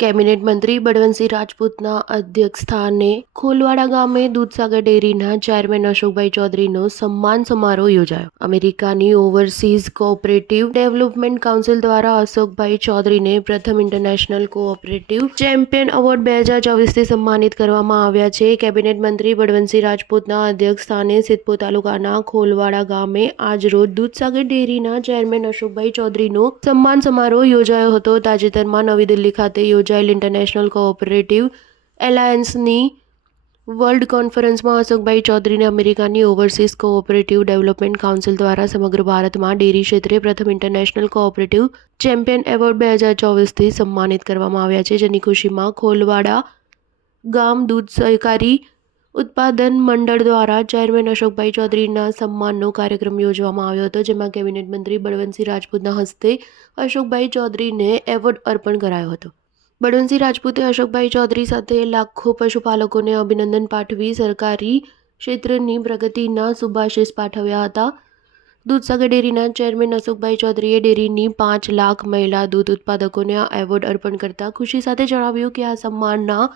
Cabinet મંત્રી બળવંતસિંહ રાજપૂતના અધ્યક્ષસ્થાને ખોલવાડા ગામે દૂધસાગર ડેરીના ચેરમેન અશોકભાઈ ચૌધરીનો સન્માન સમારોહ યોજાયો। અમેરિકાની ઓવરસીઝ કોઓપરેટિવ ડેવલપમેન્ટ કાઉન્સિલ દ્વારા અશોકભાઈ ચૌધરીને પ્રથમ ઇન્ટરનેશનલ કોઓપરેટિવ ચેમ્પિયન એવોર્ડ 2024થી સન્માનિત કરવામાં આવ્યા છે। કેબિનેટ મંત્રી બળવંતસિંહ રાજપૂતના અધ્યક્ષસ્થાને સિદ્ધપુર તાલુકાના ખોલવાડા ગામે આજરોજ દૂધસાગર ડેરીના ચેરમેન અશોકભાઈ ચૌધરીનો સન્માન સમારોહ યોજાયો હતો। તાજેતરમાં નવી દિલ્હી ખાતે ઇન્ટરનેશનલ કોઓપરેટિવ એલાયન્સની વર્લ્ડ કોન્ફરન્સમાં અશોકભાઈ ચૌધરીને અમેરિકાની ઓવરસીઝ કોઓપરેટિવ ડેવલપમેન્ટ કાઉન્સિલ દ્વારા સમગ્ર ભારતમાં ડેરી ક્ષેત્રે પ્રથમ ઇન્ટરનેશનલ કોઓપરેટિવ ચેમ્પિયન એવોર્ડ 2024થી સન્માનિત કરવામાં આવ્યા છે, જેની ખુશીમાં ખોલવાડા ગામ દૂધ સહકારી ઉત્પાદન મંડળ દ્વારા ચેરમેન અશોકભાઈ ચૌધરીના સન્માનનો કાર્યક્રમ યોજવામાં આવ્યો હતો, જેમાં કેબિનેટ મંત્રી બળવંતસિંહ રાજપૂતના હસ્તે અશોકભાઈ ચૌધરીને એવોર્ડ અર્પણ કરાયો હતો। બળવંતસિંહ રાજપૂતે અશોકભાઈ ચૌધરી સાથે લાખો પશુપાલકોને અભિનંદન પાઠવી સરકારી ક્ષેત્રની પ્રગતિના શુભાશીષ પાઠવ્યા હતા। દૂધસાગર ડેરીના ચેરમેન અશોકભાઈ ચૌધરીએ ડેરીની 5 લાખ મહિલા દૂધ ઉત્પાદકોને આ એવોર્ડ અર્પણ કરતા ખુશી સાથે જણાવ્યું કે આ સન્માનના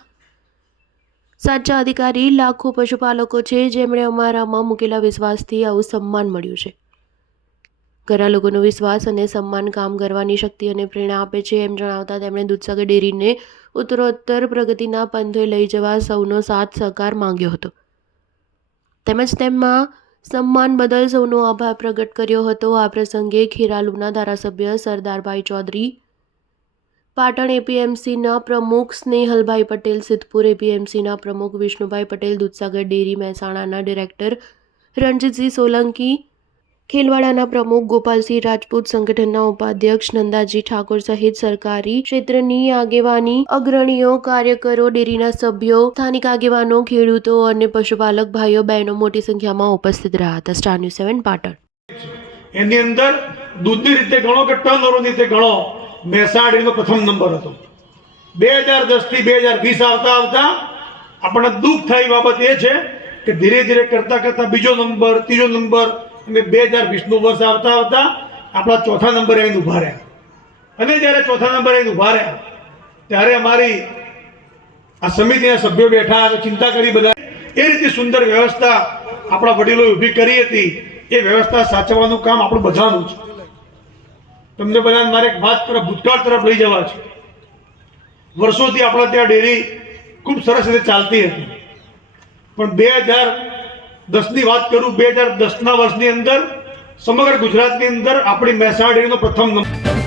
સાચા અધિકારી લાખો પશુપાલકો છે, જેમણે અમારામાં મૂકેલા વિશ્વાસથી આવું સન્માન મળ્યું છે। ઘણા લોકોનો વિશ્વાસ અને સન્માન કામ કરવાની શક્તિ અને પ્રેરણા આપે છે, એમ જણાવતા તેમણે દૂધસાગર ડેરીને ઉત્તરોત્તર પ્રગતિના પંથે લઈ જવા સૌનો સાથ સહકાર માંગ્યો હતો, તેમજ તેમાં સન્માન બદલ સૌનો આભાર પ્રગટ કર્યો હતો। આ પ્રસંગે ખેરાલુના ધારાસભ્ય સરદારભાઈ ચૌધરી, પાટણ એપીએમસીના પ્રમુખ સ્નેહલભાઈ પટેલ, સિદ્ધપુર એપીએમસીના પ્રમુખ વિષ્ણુભાઈ પટેલ, દૂધસાગર ડેરી મહેસાણાના ડિરેક્ટર રણજીતસિંહ સોલંકી, ખેલવાડાના પ્રમુખ ગોપાલસિંહ રાજપૂત, સંગઠનના ઉપાધ્યક્ષ નંદાજી ઠાકોર સહિત સરકારી ક્ષેત્રની આગેવાની અગ્રણીઓ, કાર્યકરો, ડેરીના સભ્યો, સ્થાનિક આગેવાનો, ખેડૂતો અને પશુપાલક ભાઈઓ બહેનો મોટી સંખ્યામાં ઉપસ્થિત રહ્યા હતા। Star news 7 Patan. એની અંદર દૂધની રીતે ગણો કે ટર્નઓવરની રીતે ગણો, મહેસાણા ડેરીનો પ્રથમ નંબર હતો। 2010 થી 2020 આવતા આપણને દુઃખ થાય બાબત એ છે કે ધીરે ધીરે કરતા બીજો નંબર, ત્રીજો નંબર અને 2020નું વર્ષ આવતા આપણા ચોથા નંબરે આવીને ઉભા રહ્યા। અને જ્યારે ચોથા નંબરે આવીને ઉભા રહ્યા ત્યારે અમારી આ સમિતિના સભ્યો બેઠા અને ચિંતા કરી બધા એ રીતે સુંદર વ્યવસ્થા આપણા વડીલોએ ઊભી કરી હતી। એ વ્યવસ્થા સાચવવાનું કામ આપણું બધાનું છે। તમને બધાને મારે એક વાત તરફ, ભૂતકાળ તરફ લઈ જવા છે। વર્ષોથી આપણા ત્યાં ડેરી ખૂબ સરસ રીતે ચાલતી હતી, પણ 2010ની વાત કરું, 2010ના વર્ષની અંદર સમગ્ર ગુજરાતની અંદર આપણી મહેસાણા ડેરીનો પ્રથમ નંબર